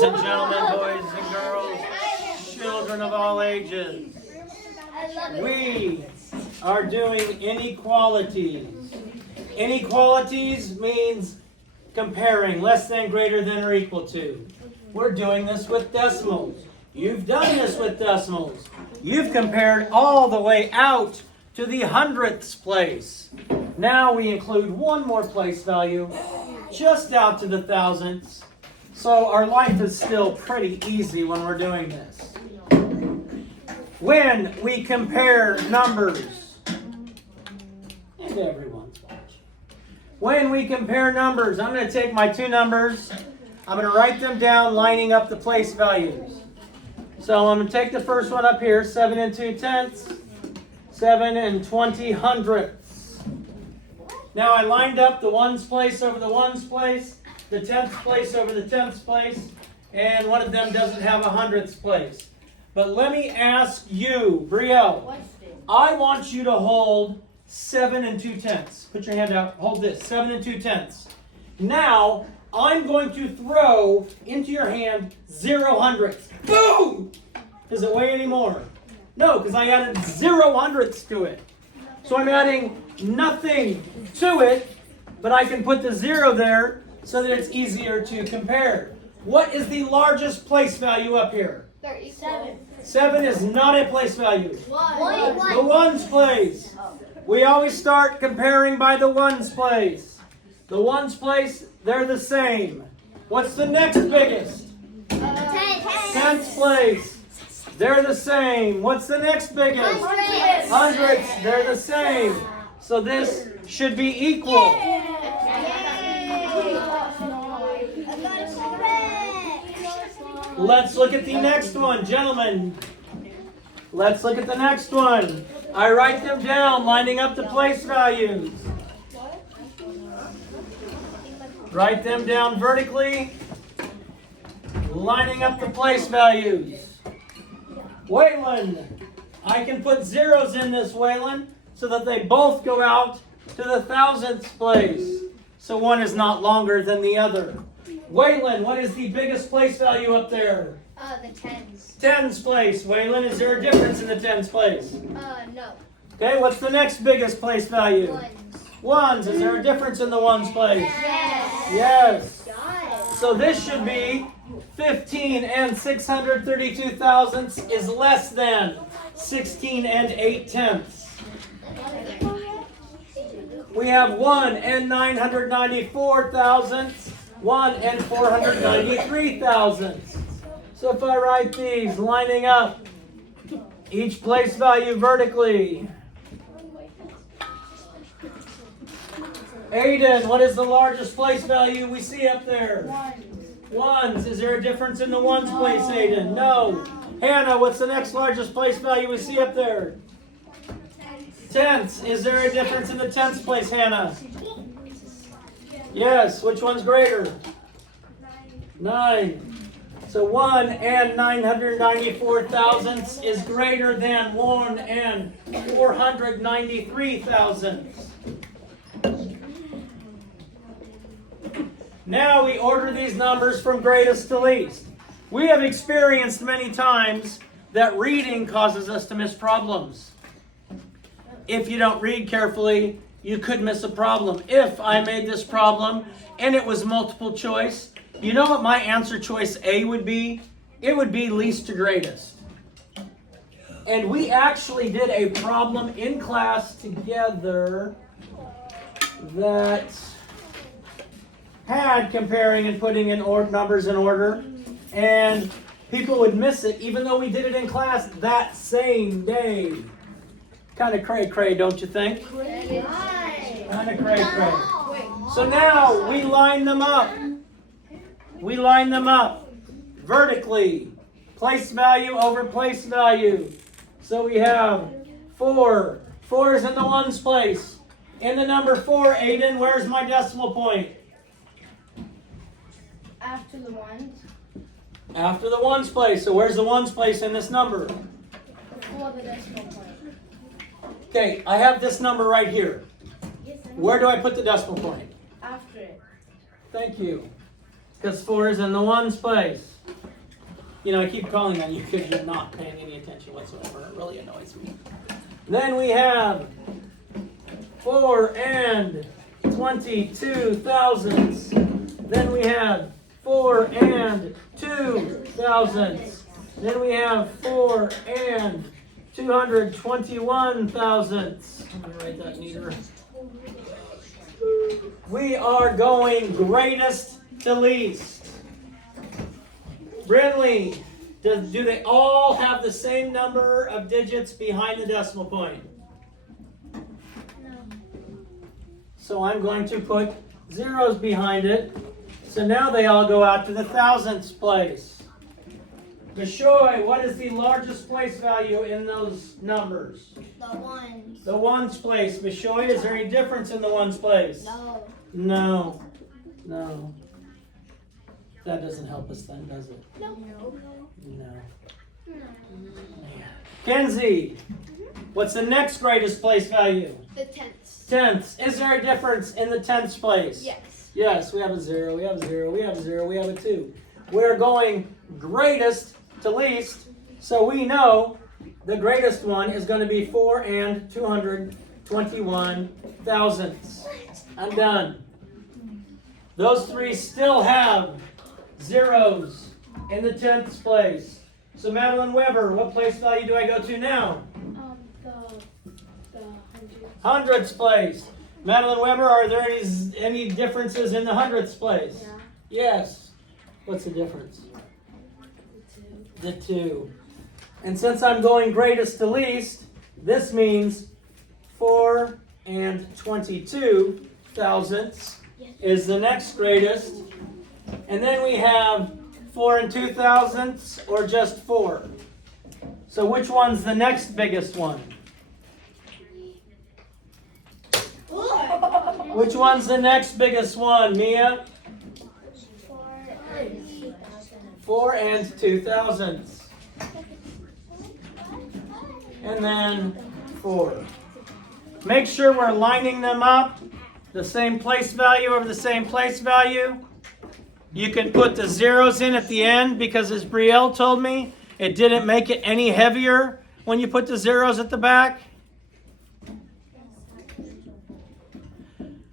Ladies and gentlemen, boys and girls, children of all ages, we are doing inequalities. Inequalities means comparing less than, greater than, or equal to. We're doing this with decimals. You've done this with decimals. You've compared all the way out to the hundredths place. Now we include one more place value just out to the thousandths. So our life is still pretty easy when we're doing this. When we compare numbers, and everyone's watching. When we compare numbers, I'm going to take my two numbers, I'm going to write them down lining up the place values. So I'm going to take the first one up here, 7 and 2/10, 7 and 20 hundredths. Now I lined up the ones place over the ones place, the tenths place over the tenths place, and one of them doesn't have a hundredths place. But let me ask you, Brielle, I want you to hold 7 and 2/10. Put your hand out, hold this, 7 and 2/10. Now, I'm going to throw into your hand 0 hundredths. Boom! Does it weigh any more? No, because I added 0 hundredths to it. So I'm adding nothing to it, but I can put the 0 there so that it's easier to compare. What is the largest place value up here? 37. 7 is not a place value. One. The ones place. We always start comparing by the ones place. The ones place, they're the same. What's the next biggest? Tenths place. They're the same. What's the next biggest? Hundredths. They're the same. So this should be equal. Let's look at the next one, gentlemen. Let's look at the next one. I write them down, lining up the place values. Write them down vertically, lining up the place values. Waylon, I can put zeros in this, Waylon, so that they both go out to the thousandths place. So one is not longer than the other. Waylon, what is the biggest place value up there? The tens. Tens place. Waylon, is there a difference in the tens place? No. Okay, what's the next biggest place value? Ones. Ones. Is there a difference in the ones place? Yes. Yes. Got it. So this should be 15 and 632 thousandths is less than 16 and 8/10. We have 1 and 994 thousandths, 1 and 493 thousandths. So if I write these lining up, each place value vertically. Aiden, what is the largest place value we see up there? Ones. Is there a difference in the ones place, Aiden? No. Hannah, what's the next largest place value we see up there? Tenths. Is there a difference in the tenths place, Hannah? Yes. Which one's greater? 9. So 1 and 994 thousandths is greater than 1 and 493 thousandths. Now we order these numbers from greatest to least. We have experienced many times that reading causes us to miss problems. If you don't read carefully, you could miss a problem. If I made this problem and it was multiple choice, you know what my answer choice A would be? It would be least to greatest. And we actually did a problem in class together that had comparing and putting in numbers in order, and people would miss it even though we did it in class that same day. Kind of cray-cray, don't you think? Kind of cray-cray. So now we line them up. We line them up vertically. Place value over place value. So we have 4. 4 is in the ones place. In the number 4, Aiden, where's my decimal point? After the ones. After the ones place. So where's the ones place in this number? Before the decimal point. Okay, I have this number right here. Where do I put the decimal point? After it. Thank you. Because 4 is in the ones place. You know, I keep calling on you because you're not paying any attention whatsoever. It really annoys me. Then we have 4 and 22 thousandths. Then we have 4 and 2 thousandths. Then we have 4 and 221 thousandths. I'm going to write that neater. We are going greatest to least. Brinley, do they all have the same number of digits behind the decimal point? No. So I'm going to put zeros behind it. So now they all go out to the thousandths place. Bishoy, what is the largest place value in those numbers? The ones. The ones place. Bishoy, is there any difference in the ones place? No. No. No. That doesn't help us then, does it? No. No. Kenzie, what's the next greatest place value? The tenths. Tenths. Is there a difference in the tenths place? Yes. Yes, we have a 0, we have a 0, we have a 0, we have a 2. We're going greatest to least, so we know the greatest one is going to be 4 and 221 thousandths. I'm done. Those three still have zeros in the tenths place. So Madeline Weber, what place value do I go to now? The hundreds. Hundredths place. Madeline Weber, are there any differences in the hundredths place? Yeah. Yes. What's the difference? The 2. And since I'm going greatest to least, this means 4 and 22 thousandths is the next greatest. And then we have 4 and 2 thousandths or just 4. So which one's the next biggest one? Which one's the next biggest one, Mia? 4 and 2 thousandths. And then 4. Make sure we're lining them up. The same place value over the same place value. You can put the zeros in at the end because as Brielle told me, it didn't make it any heavier when you put the zeros at the back.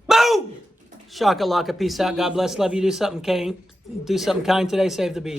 Boom! Shaka laka, peace out. God bless, love you. Do something kind today. Save the bees.